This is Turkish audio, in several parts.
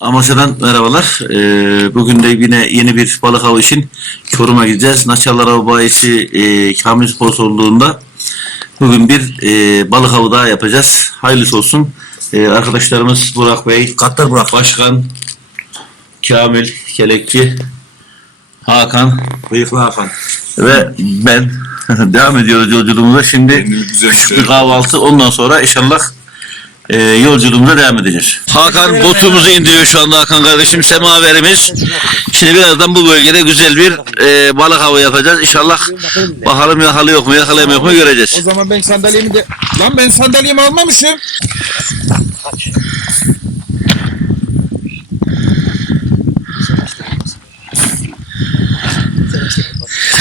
Amasya'dan merhabalar. Ee, bugün de yine yeni bir balık avı için Çorum'a gideceğiz. Naçarlar Avı Bayisi e, Kamil Sponsorluğunda bugün bir e, balık avı daha yapacağız. Hayırlısı olsun. E, arkadaşlarımız Burak Bey, Katlar Burak Başkan, Kamil, Kelekçi, Hakan Bıyıklı Hakan. ve ben devam ediyoruz yolculuğumuza. Şimdi küçük bir kahvaltı ondan sonra inşallah e, yolculuğumuza devam edeceğiz. Hakan botumuzu indiriyor şu anda Hakan kardeşim semaverimiz. Şimdi birazdan bu bölgede güzel bir e, balık avı yapacağız. İnşallah bakalım yakalıyor mu yakalayamıyor mu O göreceğiz. zaman ben sandalyemi de... Lan ben sandalyemi almamışım.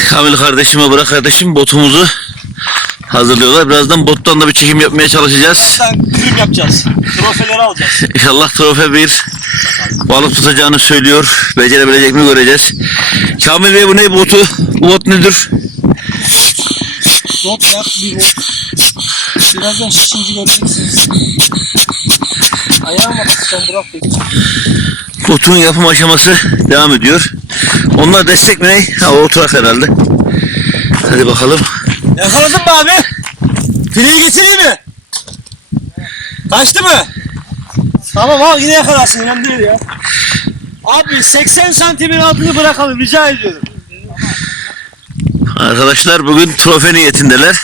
Kamil kardeşime bırak kardeşim botumuzu hazırlıyorlar. Birazdan bottan da bir çekim yapmaya çalışacağız. Sen kürüm yapacağız. Trofeleri alacağız. İnşallah trofe bir balık tutacağını söylüyor. Becerebilecek mi göreceğiz. Kamil Bey bu ne botu? Bu bot nedir? Dot yap bir bot. Birazdan şişinci göreceksiniz. Ayağım bak sen bırak peki. Botun yapım aşaması devam ediyor. Onlar destek mi ne? Ha o oturak herhalde. Hadi bakalım. Yakaladın mı abi? Fileyi getireyim mi? Kaçtı mı? Tamam al yine yakalarsın önemli değil ya. Abi 80 santimin altını bırakalım rica ediyorum. Arkadaşlar bugün trofe niyetindeler.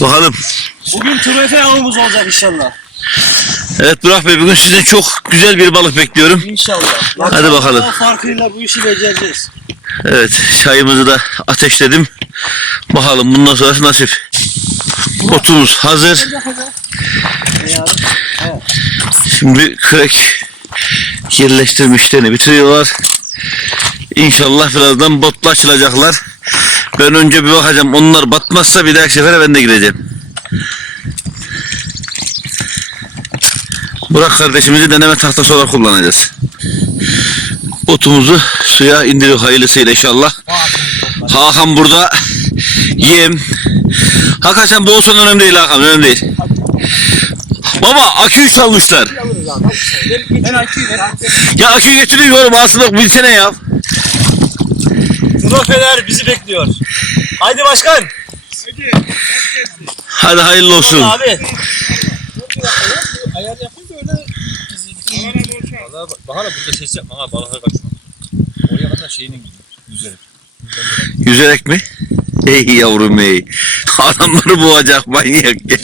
Bakalım. Bugün trofe avımız olacak inşallah. Evet Burak Bey bugün sizden çok güzel bir balık bekliyorum. İnşallah. Hadi bakalım. Farkıyla bu işi becereceğiz. Evet çayımızı da ateşledim. Bakalım bundan sonrası nasip. Botumuz hazır. Şimdi kürek yerleştirmişlerini bitiriyorlar. İnşallah birazdan botla açılacaklar. Ben önce bir bakacağım. Onlar batmazsa bir dahaki sefere ben de gideceğim. Burak kardeşimizi deneme tahtası olarak kullanacağız. Botumuzu suya indiriyor hayırlısıyla inşallah. Hakan burada. Yem. Hakan sen bu olsan önemli değil Hakan önemli değil. Baba aküyü çalmışlar. Ya aküyü getiriyorum aslında bilsene ya. Trofeler bizi bekliyor. Haydi başkan. Hadi hayırlı olsun. Abi. Ayar yapınca öyle... Valla Bahara burada ses yapma ha balığa kaçma. Oraya kadar şeyinin güzel. Yüzerek mi? Hey yavrum hey. Adamları boğacak manyak ya.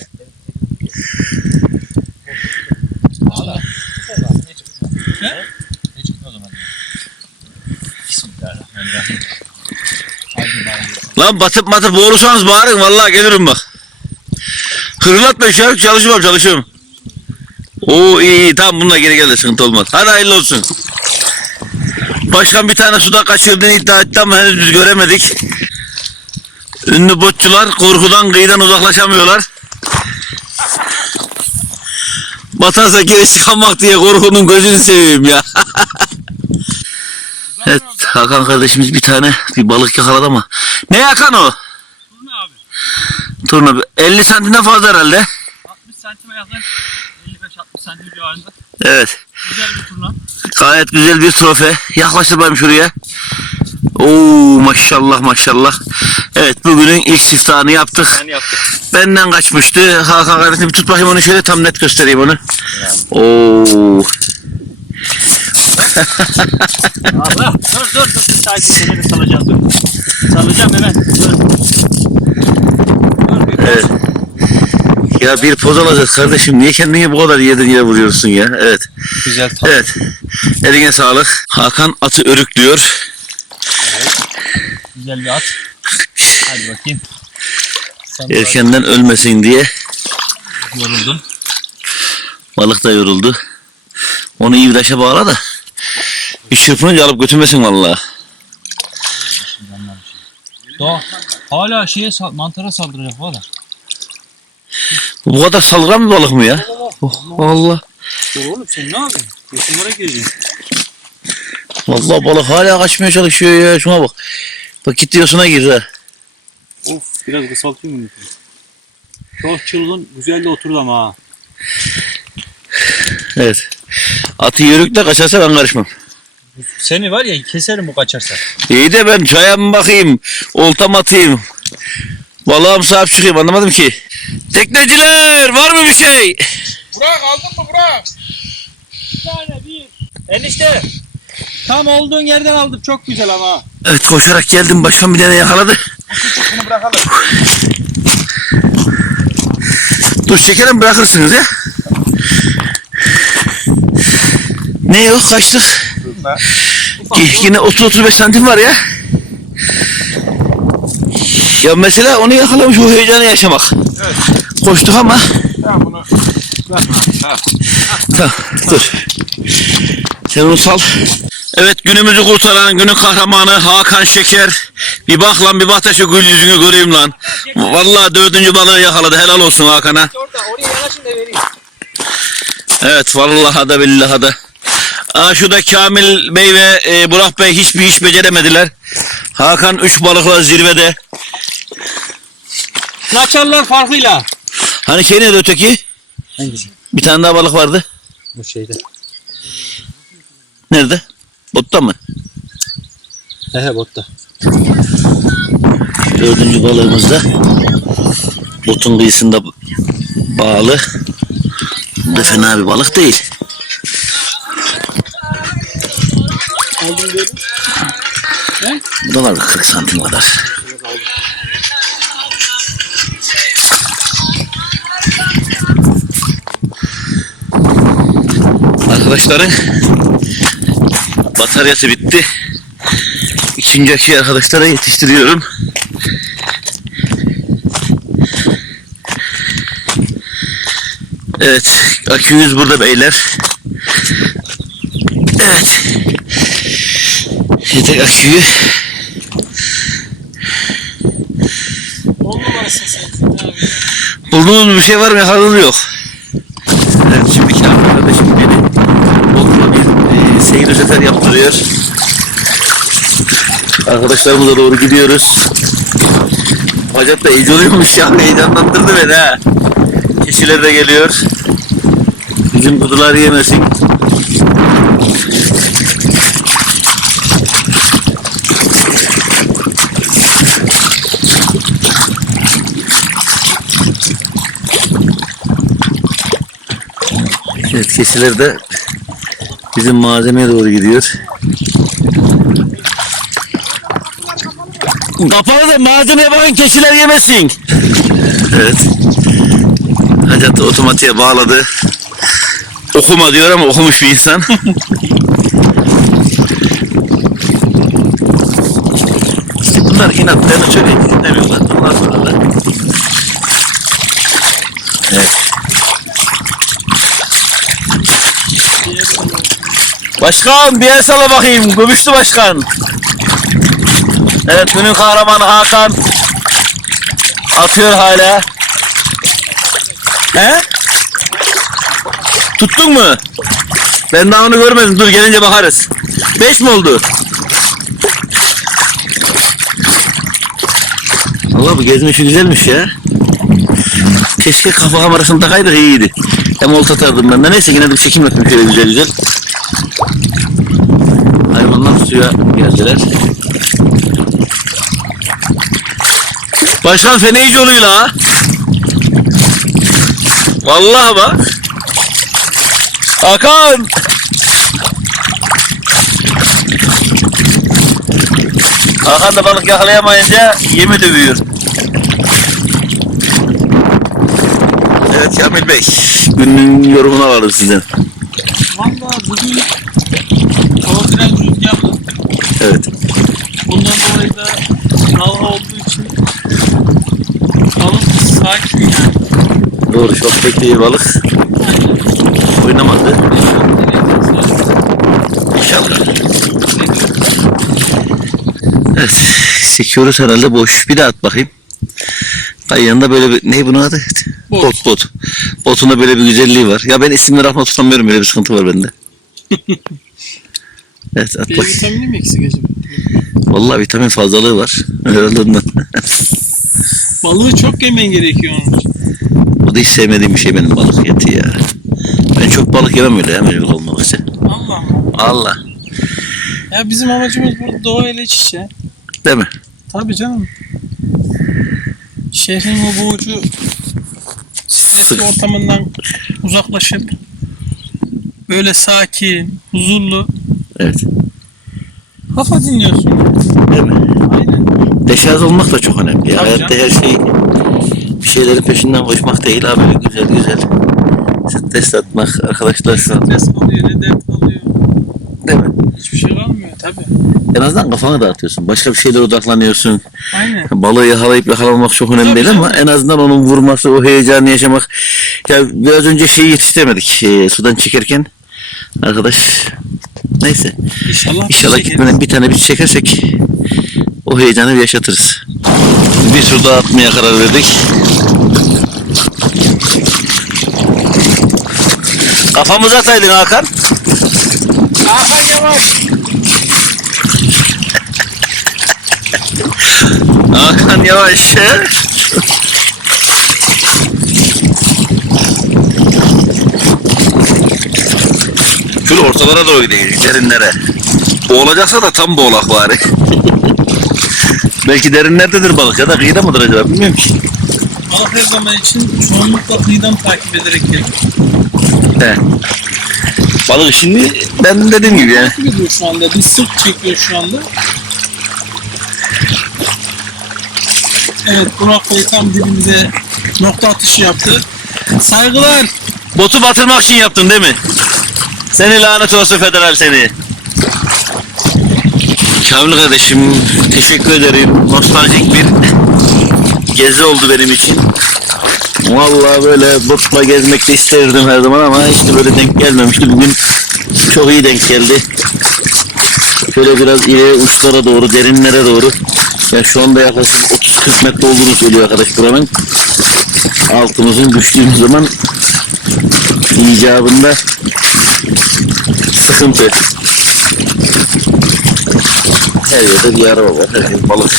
Ne çıktı o zaman? Bismillahirrahmanirrahim. Lan batıp batıp boğulursanız bağırın vallahi gelirim bak. Hırlatma an çalışıyorum çalışıyorum. Oo iyi iyi tamam bununla geri geldi sıkıntı olmaz. Hadi hayırlı olsun. Başkan bir tane suda kaçırdığını iddia etti ama henüz biz göremedik. Ünlü botçular korkudan kıyıdan uzaklaşamıyorlar. Batarsa geri çıkamak diye korkunun gözünü seveyim ya. evet Hakan kardeşimiz bir tane bir balık yakaladı ama. Ne yakan o? Turna abi. Turna 50 santimden fazla herhalde. 60 santime yakın. 55-60 santim civarında. Evet. Güzel bir turna. Gayet güzel bir trofe. Yaklaştır bakayım şuraya. Oo maşallah maşallah. Evet bugünün ilk siftahını yaptık. Ben yaptım. Benden kaçmıştı. Hakan kardeşim bir tut bakayım onu şöyle tam net göstereyim onu. Oo. Allah. Dur dur dur. Sakin seni salacağım dur. Salacağım hemen. Dur. Dur bir Evet. Ya bir poz alacağız kardeşim. Niye kendini bu kadar yerden yere vuruyorsun ya? Evet. Güzel Evet. Eline sağlık. Hakan atı örüklüyor. Güzel bir at. Hadi bakayım. Sen Erkenden ölmesin diye. yoruldun. Balık da yoruldu. Onu iyi bir bağla da. Bir çırpınınca alıp götürmesin vallahi. Daha hala şeye mantara saldıracak valla. Bu kadar saldıran bir balık mı ya? Oh, vallahi. Dur oğlum sen ne yapıyorsun? Yosunlara gireceksin. Vallahi balık hala kaçmaya çalışıyor ya. Şuna bak. Bak gitti yosuna girdi ha. Of biraz kısaltayım mı? Çok çılgın güzel de oturdu ama ha. Evet. Atı yörükle kaçarsa ben karışmam. Seni var ya keserim bu kaçarsa. İyi de ben çaya mı bakayım, oltam atayım. Balığım sahip çıkayım anlamadım ki. Tekneciler var mı bir şey? Burak aldın mı Burak? Bir tane bir. Enişte. Tam olduğun yerden aldım çok güzel ama. Evet koşarak geldim başkan bir tane yakaladı. Bunu bırakalım. Dur çekelim bırakırsınız ya. Ne yok kaçtık. Y- Yine 30-35 santim var ya. Ya mesela onu yakalamış o heyecanı yaşamak. Evet. Koştuk ama. Tamam bunu. Ha. Tamam dur. Sen onu sal. Evet günümüzü kurtaran günün kahramanı Hakan Şeker. Bir bak lan bir bak da şu gül yüzünü göreyim lan. Vallahi dördüncü balığı yakaladı helal olsun Hakan'a. Evet vallahi da billahi da. Aa, şurada Kamil Bey ve e, Burak Bey hiçbir iş beceremediler. Hakan 3 balıkla zirvede. Naçarlar farkıyla. Hani şey nerede öteki? Hangisi? Bir tane daha balık vardı. Bu şeyde. Nerede? Botta mı? He botta. Dördüncü balığımız da botun kıyısında bağlı. Bu da fena bir balık değil. Aldım dedim. Bu da var bir 40 santim kadar. Arkadaşların bataryası bitti. İkinci aküyü arkadaşlara yetiştiriyorum. Evet, akümüz burada beyler. Evet. Yedek aküyü On numarasın sen. Abi. Bulduğunuz bir şey var mı? Yakaladığınız yok. Evet şimdi Kamil kardeşim beni Bolu'da bir e, seyir sefer yaptırıyor. Arkadaşlarımıza doğru gidiyoruz. Acayip da oluyormuş ya. Heyecanlandırdı beni ha. Kişiler de geliyor. Bizim kudular yemesin. Evet keçiler de bizim malzemeye doğru gidiyor. Kapalı da malzemeye bakın keçiler yemesin. Evet. Hacat otomatiğe bağladı. Okuma diyor ama okumuş bir insan. bunlar inatlarını şöyle dinlemiyorlar. Ondan sonra da. Evet. Başkan bir el sala bakayım. Gümüşlü başkan. Evet günün kahramanı Hakan. Atıyor hala. He? Tuttun mu? Ben daha onu görmedim. Dur gelince bakarız. Beş mi oldu? Allah bu gezme işi güzelmiş ya. Keşke kafa kamerasını takaydık iyiydi. Hem olta atardım ben de. Neyse yine de bir çekim yapayım şöyle güzel güzel. Hayvanlar suya geldiler. Başkan feneyci oluyor la. Vallahi bak. Hakan. Hakan da balık yakalayamayınca yemi dövüyor. Evet Kamil Bey. Günün yorumunu alalım sizden. Valla bugün hava biraz rüzgarlı. Evet. Bundan dolayı da dalga olduğu için balık sakin yani. Doğru çok pek iyi balık. Oynamadı. İnşallah. Evet. Çekiyoruz herhalde boş. Bir de at bakayım. Ay yanında böyle bir ne bunun adı? Bot. Bot bot. Botun da böyle bir güzelliği var. Ya ben isimleri aklıma tutamıyorum böyle bir sıkıntı var bende. evet at B bakayım. vitamini mi eksik acaba? Vallahi vitamin fazlalığı var. Herhalde ondan. Balığı çok yemen gerekiyor onun için. Bu da hiç sevmediğim bir şey benim balık eti ya. Ben çok balık yemem öyle ya mecbur olmamak için. Allah Allah. Allah. Ya bizim amacımız burada doğayla iç içe. Değil mi? Tabii canım. Şehrin o boğucu stresli ortamından uzaklaşıp böyle sakin, huzurlu Evet. kafa dinliyorsun. Değil mi? Aynen. Deşarj olmak da çok önemli. Tabii Hayatta her şey bir şeylerin peşinden koşmak değil abi. Güzel güzel. Stres atmak arkadaşlar. Stres dert kalıyor. Değil mi? Hiçbir şey kalmıyor tabii. En azından kafanı dağıtıyorsun. Başka bir şeylere odaklanıyorsun. Aynen. Balığı yakalayıp yakalamak çok önemli Tabii değil ama en azından onun vurması, o heyecanı yaşamak. Ya biraz önce şeyi yetiştiremedik. e, sudan çekerken arkadaş neyse. İnşallah. İnşallah bir şey gitmeden bir tane biz çekersek o heyecanı bir yaşatırız. Bir tur daha atmaya karar verdik. Kafamıza ataydın Hakan. Hakan yavaş. Hakan yavaş. Şöyle ortalara doğru gidelim, derinlere. Boğulacaksa da tam boğulak bari. Belki derinlerdedir balık ya da kıyıda mıdır acaba bilmiyorum ki. Balık her zaman için çoğunlukla kıyıdan takip ederek gelir. He. Balık şimdi ben dediğim gibi yani. Şu anda. Bir sırt çekiyor şu anda. Evet Burak Bey tam dibimize nokta atışı yaptı. Saygılar. Botu batırmak için yaptın değil mi? Seni lanet olsun federal seni. Kamil kardeşim teşekkür ederim. Nostaljik bir gezi oldu benim için. Vallahi böyle botla gezmek de isterdim her zaman ama işte böyle denk gelmemişti. Bugün çok iyi denk geldi. Şöyle biraz ileri uçlara doğru, derinlere doğru. Ya şu anda yaklaşık 30-40 metre olduğunu söylüyor arkadaş buranın. Altımızın düştüğümüz zaman icabında sıkıntı. Her yerde bir araba var, her yer balık.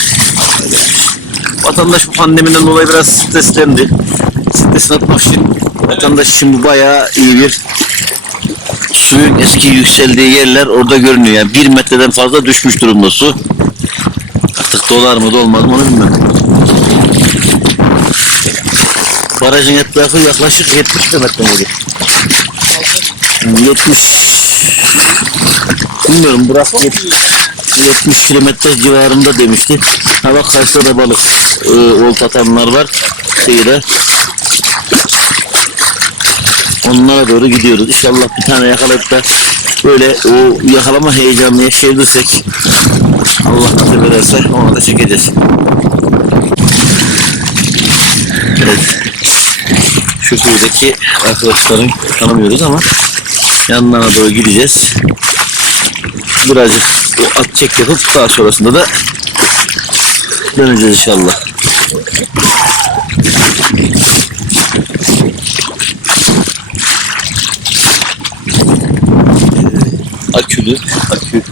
Vatandaş bu pandemiden dolayı biraz streslendi. Stresini atmak için vatandaş bu bayağı iyi bir suyun eski yükseldiği yerler orada görünüyor. Yani bir metreden fazla düşmüş durumda su. Dolar mı dolmaz mı onu bilmem. Barajın etrafı yaklaşık 70 kilometre miydi? 70 bilmiyorum Burak yet- 70 kilometre civarında demişti. Ha bak karşıda da balık e, olta atanlar var. Şeyde. Onlara doğru gidiyoruz. İnşallah bir tane yakalayıp da böyle o yakalama heyecanını yaşayabilirsek Allah nasip ederse onu da çekeceğiz. Evet. Şu kuyudaki arkadaşların tanımıyoruz ama yanlarına doğru gideceğiz. Birazcık o at çek yapıp daha sonrasında da döneceğiz inşallah. Akülü, akü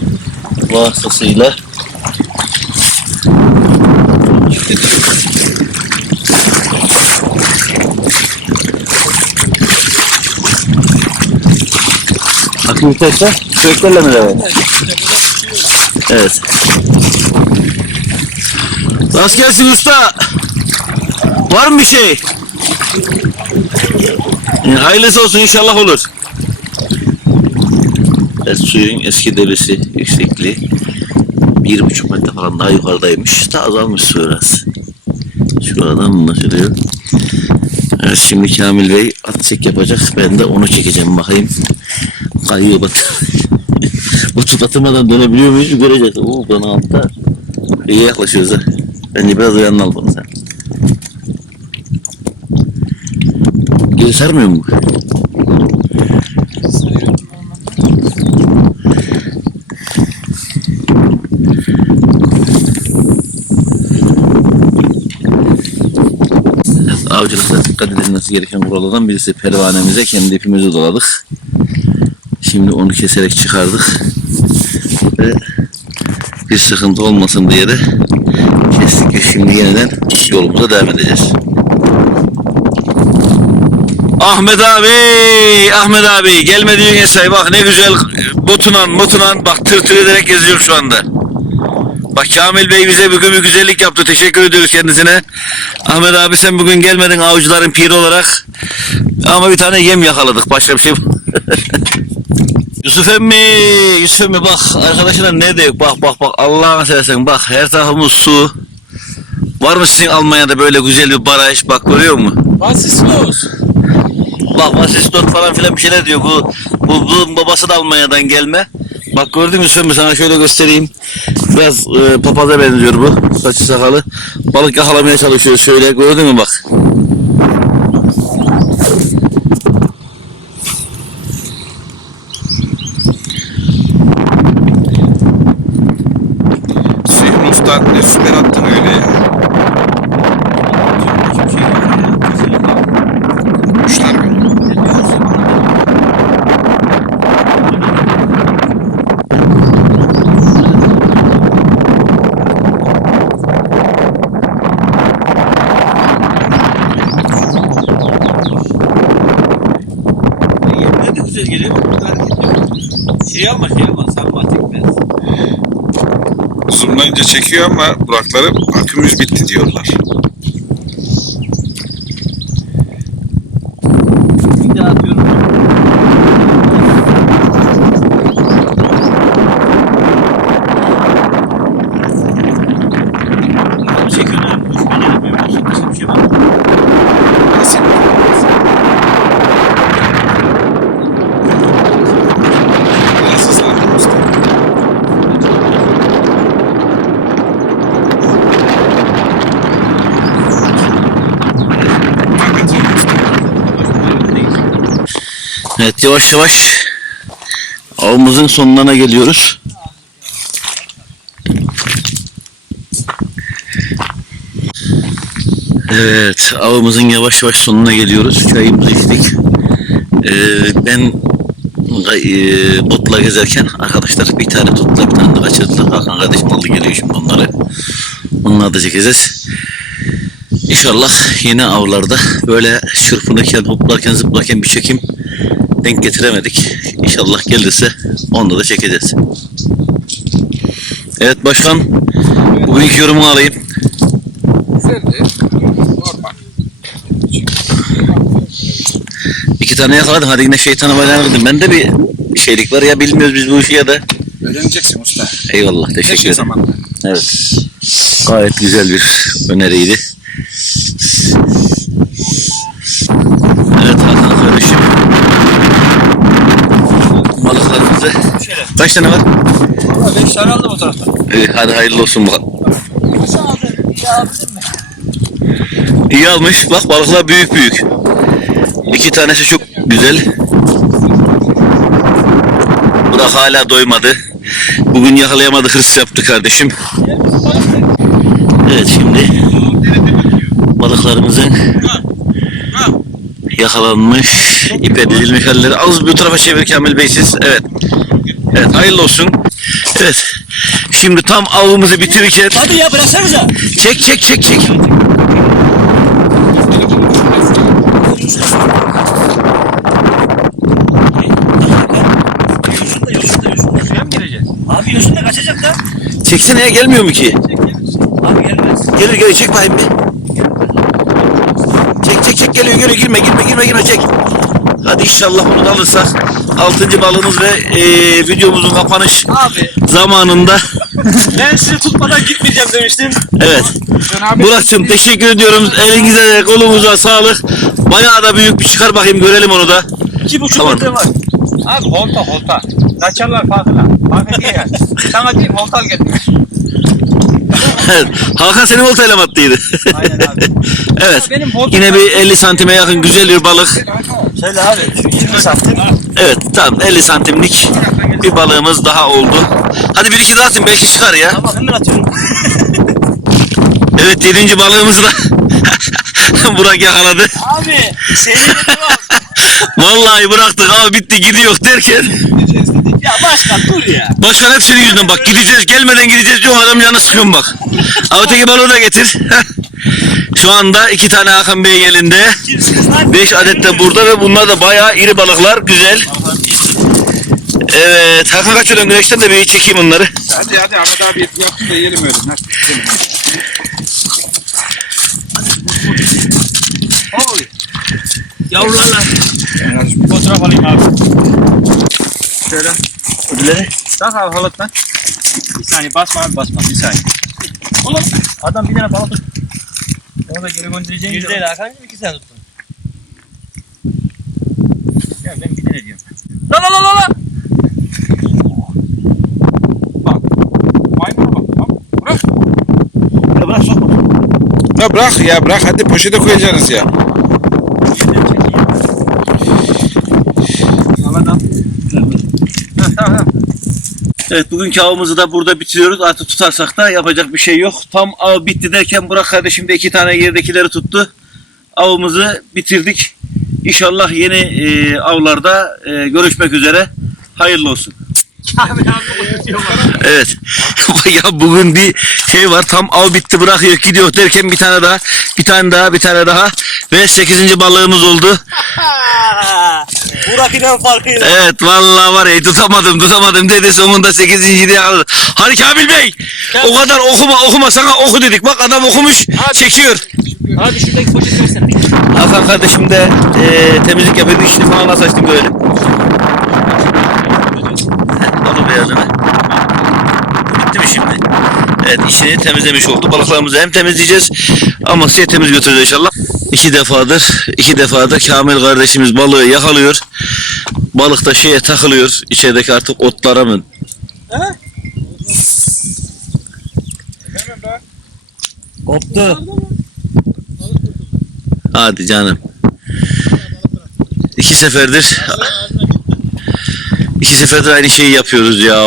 vasıtasıyla akü biterse sürekli mi devam? Evet. Rast gelsin usta. Var mı bir şey? E, Hayırlısı olsun inşallah olur. Evet, suyun eski debisi yüksekliği bir buçuk metre falan daha yukarıdaymış. Da azalmış su biraz. Şuradan anlaşılıyor. Evet, şimdi Kamil Bey at yapacak. Ben de onu çekeceğim bakayım. Kayıyor bat. Botu batırmadan dönebiliyor muyuz göreceğiz. Oo bana altta. İyi yaklaşıyoruz ha. Bence biraz uyanın al bunu sen. Geri sarmıyor mu? Edilmesi gereken kurallardan birisi pervanemize kendi ipimizi doladık. Şimdi onu keserek çıkardık. Ve bir sıkıntı olmasın diye de kestik ve şimdi yeniden yolumuza devam edeceğiz. Ahmet abi, Ahmet abi gelmediğin say bak ne güzel botunan botunan bak tır tır ederek geziyor şu anda. Bak Kamil Bey bize bugün bir güzellik yaptı. Teşekkür ediyoruz kendisine. Ahmet abi sen bugün gelmedin avcıların piri olarak. Ama bir tane yem yakaladık. Başka bir şey Yusuf emmi, Yusuf emmi bak arkadaşlar ne diyor? Bak bak bak Allah'ını seversen bak her tarafımız su. Var mı sizin Almanya'da böyle güzel bir baraj? Bak görüyor musun? Vasislos. Bak vasistot falan filan bir şeyler diyor. Bu, bu bunun babası da Almanya'dan gelme. Bak gördün mü? Sana şöyle göstereyim. Biraz e, papaza benziyor bu. Saçı sakalı. Balık yakalamaya çalışıyor şöyle. Gördün mü bak. Sihrin Usta ne süper attın öyle ya. Kuşlar mı? Güzel geliyor. Şey alma şey alma. Sarma çekmez. Zoomlayınca çekiyor ama Burakları akümüz bitti diyorlar. Bir daha atıyorum. Çekiyorum. Kuş beceremiyorum. Başka bir şey var mı? Nasip. Nasıl sandın usta? Hakikaten usta. Evet yavaş yavaş avımızın sonlarına geliyoruz. Evet avımızın yavaş yavaş sonuna geliyoruz. Çayımızı içtik. Ee, ben e, botla gezerken arkadaşlar bir tane tuttular bir tane de kaçırdılar. Hakan kardeşim aldı geliyor şimdi onları. Onları da çekeceğiz. İnşallah yeni avlarda böyle çırpınırken, hoplarken, zıplarken bir çekim denk getiremedik. İnşallah gelirse onda da çekeceğiz. Evet başkan, bugünkü yorumunu alayım. Güzeldi. Normal. İki tane yakaladım. Hadi yine şeytana bayanamadın. Ben de bir şeylik var ya bilmiyoruz biz bu işi ya da. Öğreneceksin usta. Eyvallah Her teşekkür şey ederim. zamanla. Evet. Gayet güzel bir öneriydi. Evet Hakan kardeşim. Balıklarımızı kaç tane var? Valla 5 tane aldım o taraftan. Ee, hadi hayırlı olsun bakalım. İyi almış. Bak balıklar büyük büyük. İki tanesi çok güzel. Burak hala doymadı. Bugün yakalayamadı hırs yaptı kardeşim. Evet şimdi balıklarımızın yakalanmış, ipe dizilmiş halleri. Az bu tarafa çevir Kamil Bey siz. Evet. Evet hayırlı olsun. Evet. Şimdi tam avımızı bitirirken Hadi ya bıraksanıza. çek çek çek çek. Abi yosun da kaçacak da. Çeksene ya gelmiyor mu ki? Abi gelmez. Gelir gelir çek bakayım bir. Geliyor geliyor girme girme girme girme çek. Hadi inşallah bunu da alırsak. Altıncı balığımız ve eee, videomuzun kapanış Abi zamanında. ben sizi tutmadan gitmeyeceğim demiştim. Evet. Burak'cığım teşekkür ediyorum. Elinize de kolunuza sağlık. Bayağı da büyük bir çıkar bakayım görelim onu da. İki buçuk Tamam. metre var. Abi holta holta. Kaçarlar farkına. Fark ediyor ya. Sana diyeyim holtal getir. Hakan senin oltayla mı attıydı? Aynen abi. evet. Benim Yine bir 50 santime yakın güzel bir balık. Söyle abi. Şu 20 santim. Evet tamam 50 santimlik bir balığımız daha oldu. Hadi bir iki daha atın belki çıkar ya. Tamam hemen atıyorum. Evet yedinci balığımızı da Burak yakaladı. Abi serine devam. Vallahi bıraktık abi bitti gidiyor derken ya başkan dur ya. başkan hep senin yüzünden bak gideceğiz gelmeden gideceğiz diyor adam yanı sıkıyorum bak. Abi öteki balığı da getir. Şu anda iki tane Hakan Bey elinde. 5 adet de burada ve bunlar da bayağı iri balıklar. Güzel. Evet. Hakan kaçırıyorum güneşten de bir çekeyim onları. Hadi hadi Ahmet abi yaptın da yiyelim öyle. Yavrularla. Fotoğraf alayım abi. Şöyle. Öbürleri. Tak abi halattan. Bir saniye basma abi basma bir saniye. Oğlum adam bir tane balık tut. Onu da geri göndereceğim. Bir değil Hakan'cığım iki sen tuttun. Ya ben bir tane diyorum. La la la la la. Bak. Maymuna bak. Bak. Bırak. Ya bırak sokma. Ya bırak ya bırak hadi poşete koyacaksınız ya. Havadan. Ha, tamam tamam. Evet bugünkü avımızı da burada bitiriyoruz. Artık tutarsak da yapacak bir şey yok. Tam av bitti derken Burak kardeşim de iki tane yerdekileri tuttu. Avımızı bitirdik. İnşallah yeni e, avlarda e, görüşmek üzere. Hayırlı olsun. Evet. ya bugün bir şey var. Tam av bitti bırakıyor gidiyor derken bir tane daha, bir tane daha, bir tane daha ve 8. balığımız oldu. Burak'ın farkıyla. Evet vallahi var ya tutamadım tutamadım dedi sonunda 8. diye aldı. Hadi Kamil Bey o kadar okuma okuma sana oku dedik bak adam okumuş çekiyor. Abi şuradaki poşeti versene. Hakan kardeşim de e, temizlik yapıyordu işini falan nasıl açtım böyle. Al o beyazını. Bitti mi şimdi? Evet işini temizlemiş oldu. Balıklarımızı hem temizleyeceğiz ama size temiz götüreceğiz inşallah. İki defadır, iki defadır Kamil kardeşimiz balığı yakalıyor. Balık da şeye takılıyor. İçerideki artık otlara mı? Koptu. Hadi canım. İki seferdir iki seferdir aynı şeyi yapıyoruz ya.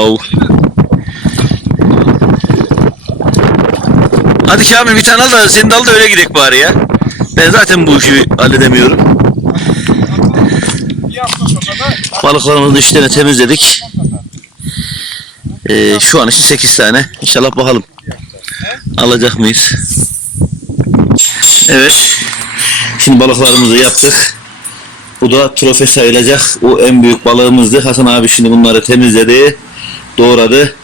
Hadi Kamil bir tane al da senin de al da öyle gidelim bari ya. Ben zaten bu işi halledemiyorum. Balıklarımızı içlerini temizledik. Ee, şu an için 8 tane. İnşallah bakalım. Alacak mıyız? Evet. Şimdi balıklarımızı yaptık. Bu da trofe sayılacak. O en büyük balığımızdı. Hasan abi şimdi bunları temizledi. Doğradı.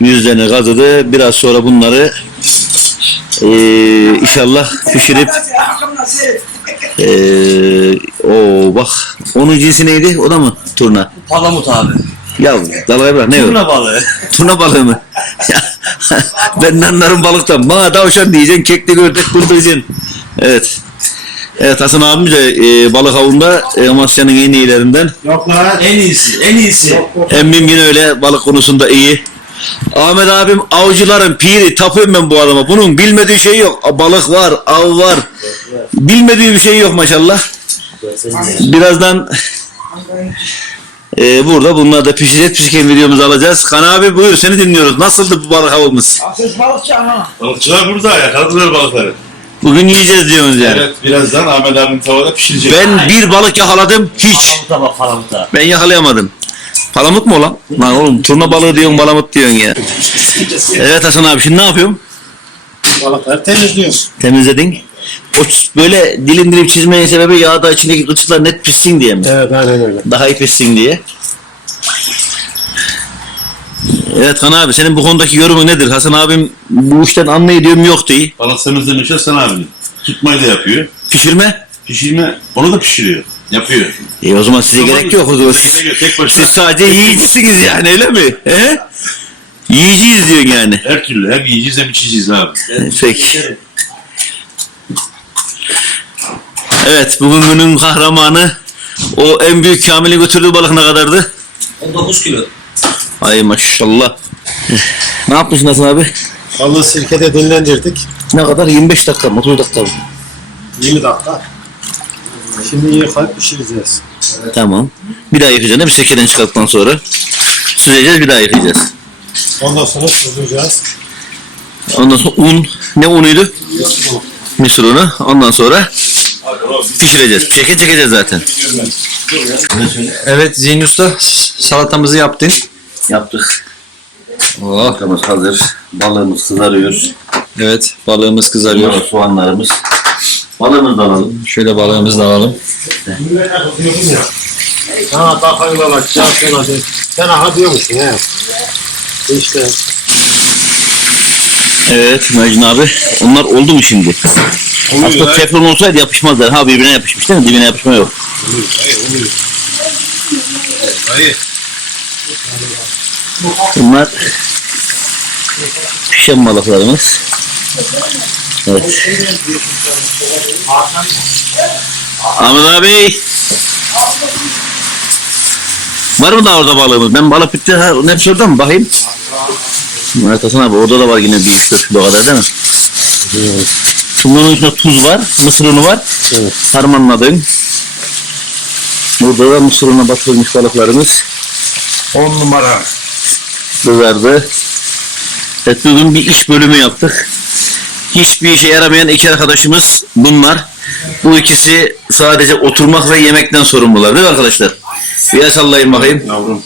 Yüzlerini kazıdı. Biraz sonra bunları eee inşallah pişirip eee o bak onun cinsi neydi? O da mı? Turna. Palamut abi. Ya dalaya bırak ne o? Turna balığı. Turna balığı mı? Ben anlarım balıktan. Bana tavşan diyeceksin, keklik ördek bulduruyorsun. Evet. Evet Hasan abimiz de e, balık avında e, Amasya'nın en iyilerinden. Yok lan. En iyisi. En iyisi. Emmim yine öyle balık konusunda iyi. Ahmet abim avcıların piri tapıyorum ben bu adama. Bunun bilmediği şey yok. Balık var, av var. Bilmediği bir şey yok maşallah. Birazdan e, burada bunlar da pişecek. Pişirken videomuzu alacağız. Kan abi buyur seni dinliyoruz. Nasıldı bu balık avımız? Balıkçılar burada yakaladılar balıkları. Bugün yiyeceğiz diyorsunuz yani. Evet birazdan Ahmet abinin tavada pişirecek. Ben bir balık yakaladım hiç. Bak. Ben yakalayamadım. Palamut mu o lan? Lan oğlum turna balığı diyorsun palamut diyorsun ya. Evet Hasan abi şimdi ne yapıyorum? Balıkları temizliyoruz. Temizledin. O ç- böyle dilimdirip çizmenin sebebi yağda içindeki kılçıklar net pişsin diye mi? Evet aynen öyle. Daha iyi pişsin diye. Evet Han abi senin bu konudaki yorumun nedir? Hasan abim bu işten anlıyor diyorum yok diye. Balık temizlemiş Hasan abinin. Tutmayı da yapıyor. Pişirme. Pişirme onu da pişiriyor. Yapıyor. E o zaman size Tamam, gerek yok. O zaman size siz, siz sadece yiyicisiniz yani öyle mi? He? Yiyeceğiz diyorsun yani. Her türlü hem yiyeceğiz hem içeceğiz abi. Peki. Evet bugün günün kahramanı o en büyük Kamil'i götürdüğü balık ne kadardı? 19 kilo. Ay maşallah. ne yapmışsın Hasan abi? Balığı sirkede dinlendirdik. Ne kadar? 25 dakika mı? 30 dakika mı? 20 dakika. Şimdi yıkayıp pişireceğiz. Tamam. Bir daha yıkayacaksın değil mi? Sirkeden çıkarttıktan sonra. Süzeceğiz bir daha yıkayacağız. Ondan sonra süzeceğiz. Ondan sonra un. Ne unuydu? Mısır unu. Ondan sonra pişireceğiz. Çeke çekeceğiz zaten. Evet Zihin Usta salatamızı yaptın. Yaptık. Oh. Salatamız hazır. Balığımız kızarıyor. Evet balığımız kızarıyor. Soğanlarımız. Balığımızı da alalım. Şöyle balığımızı da alalım. Ha bakayım bak. Ya şuna de. Sen aha diyormuşsun he. İşte. Evet Mecnun abi. Onlar oldu mu şimdi? Aslında teflon olsaydı yapışmazlar. Ha birbirine yapışmış değil mi? Dibine yapışma yok. Bunlar pişen balıklarımız. Evet. Ahmet abi. Var mı daha orada balığımız? Ben balık bitti. Ha, ne hepsi orada mı? Bakayım. Mehmet Hasan abi orada da var yine bir 3-4 kilo kadar değil mi? Bunların içinde tuz var, mısır unu var. Evet. Harmanladın. Burada da mısır ununa batırılmış balıklarımız 10 numara. kızardı. Evet bugün bir iş bölümü yaptık. Hiçbir işe yaramayan iki arkadaşımız bunlar. Bu ikisi sadece oturmak ve yemekten sorumlular değil mi arkadaşlar? Bir sallayın bakayım. Yavrum.